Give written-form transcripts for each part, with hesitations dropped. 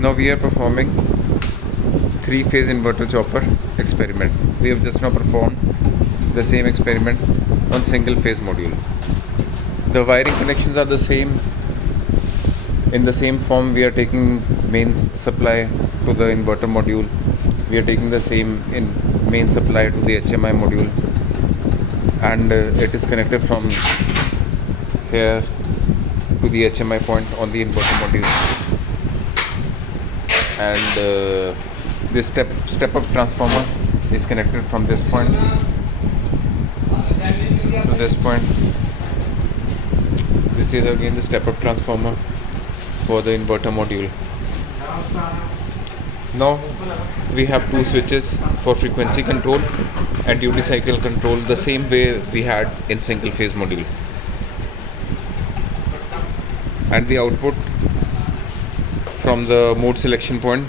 Now we are performing three-phase inverter chopper experiment. We have just now performed the same experiment on single-phase module. The wiring connections are the same. In the same form, we are taking mains supply to the inverter module. We are taking the same in main supply to the HMI module, and it is connected from here to the HMI point on the inverter module. And this step-up transformer is connected from this point to this point. This is again the step-up transformer for the inverter module. Now we have two switches for frequency control and duty cycle control, the same way we had in single phase module. And the output from the mode selection point,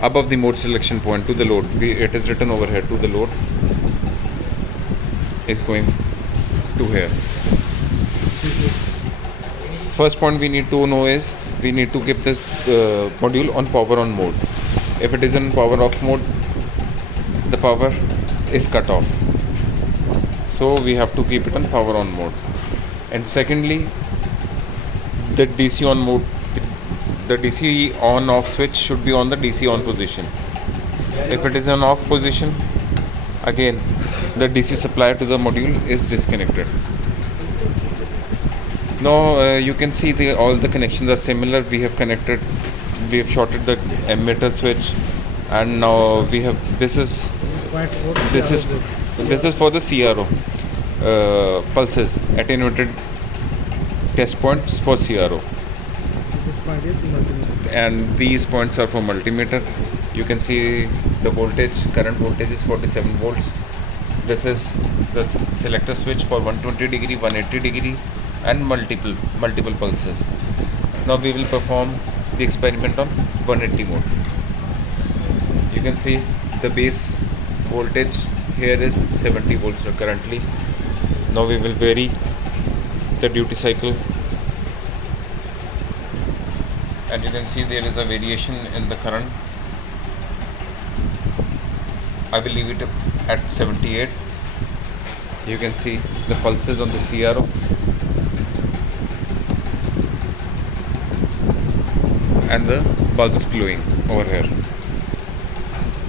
above the mode selection point to the load, it is written over here, to the load, is going to here. First point we need to know is we need to keep this module on power on mode. If it is in power off mode, the power is cut off. So we have to keep it on power on mode. And secondly, the DC on mode, the DC on off switch should be on the DC on position. If it is an off position, again the DC supply to the module is disconnected. Now you can see all the connections are similar. We have shorted the emitter switch, and now we have this is for the CRO pulses, attenuated test points for CRO, and these points are for multimeter. You can see the voltage, current voltage is 47 volts. This is the selector switch for 120 degree, 180 degree and multiple pulses. Now we will perform the experiment on 180 mode. You can see the base voltage here is 70 volts currently. Now we will vary the duty cycle, and you can see there is a variation in the current. I will leave it at 78. You can see the pulses on the CRO, and the bulbs glowing over here.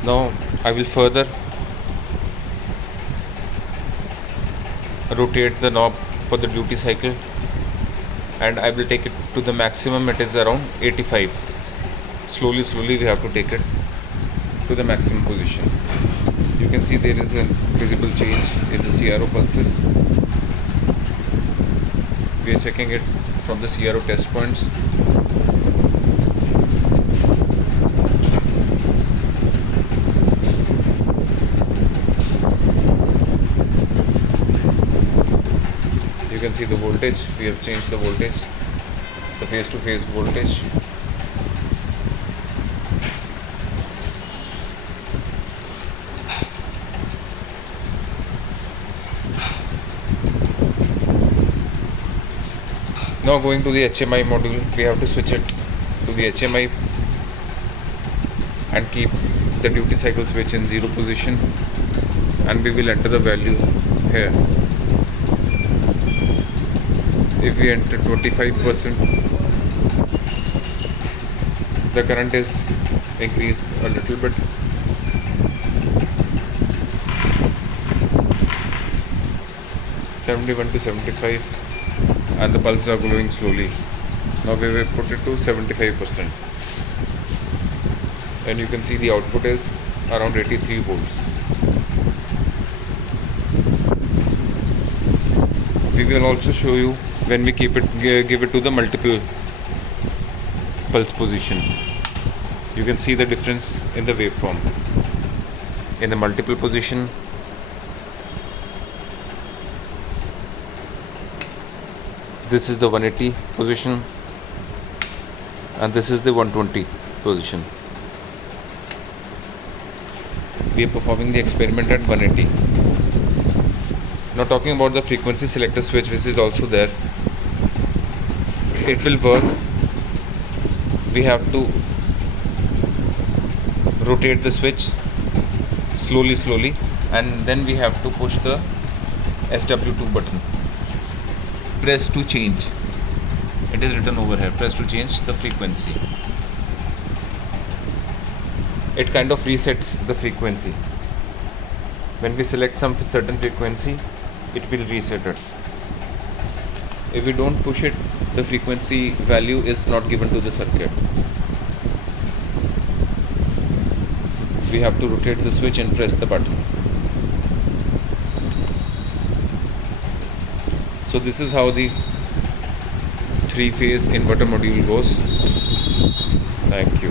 Now I will further rotate the knob for the duty cycle, and I will take it to the maximum. It is around 85. Slowly we have to take it to the maximum position. You can see there is a visible change in the CRO pulses. We are checking it from the CRO test points. You can see the voltage. We have changed the voltage, the phase-to-phase voltage. Now going to the HMI module, we have to switch it to the HMI and keep the duty cycle switch in 0 position, and we will enter the value here. If we enter 25%, the current is increased a little bit. (71 to 75), and the bulbs are glowing slowly. Now we will put it to 75%, and you can see the output is around 83 volts. We will also show you when we give it to the multiple pulse position. You can see the difference in the waveform. In the multiple position, this is the 180 position, and this is the 120 position. We are performing the experiment at 180. Now talking about the frequency selector switch, which is also there, it will work we have to rotate the switch slowly, and then we have to push the SW2 button. Press to change. It is written over here. Press to change the frequency. It kind of resets the frequency. When we select some certain frequency, it will reset it. If we don't push it, the frequency value is not given to the circuit. We have to rotate the switch and press the button. So this is how the 3-phase inverter module goes. Thank you.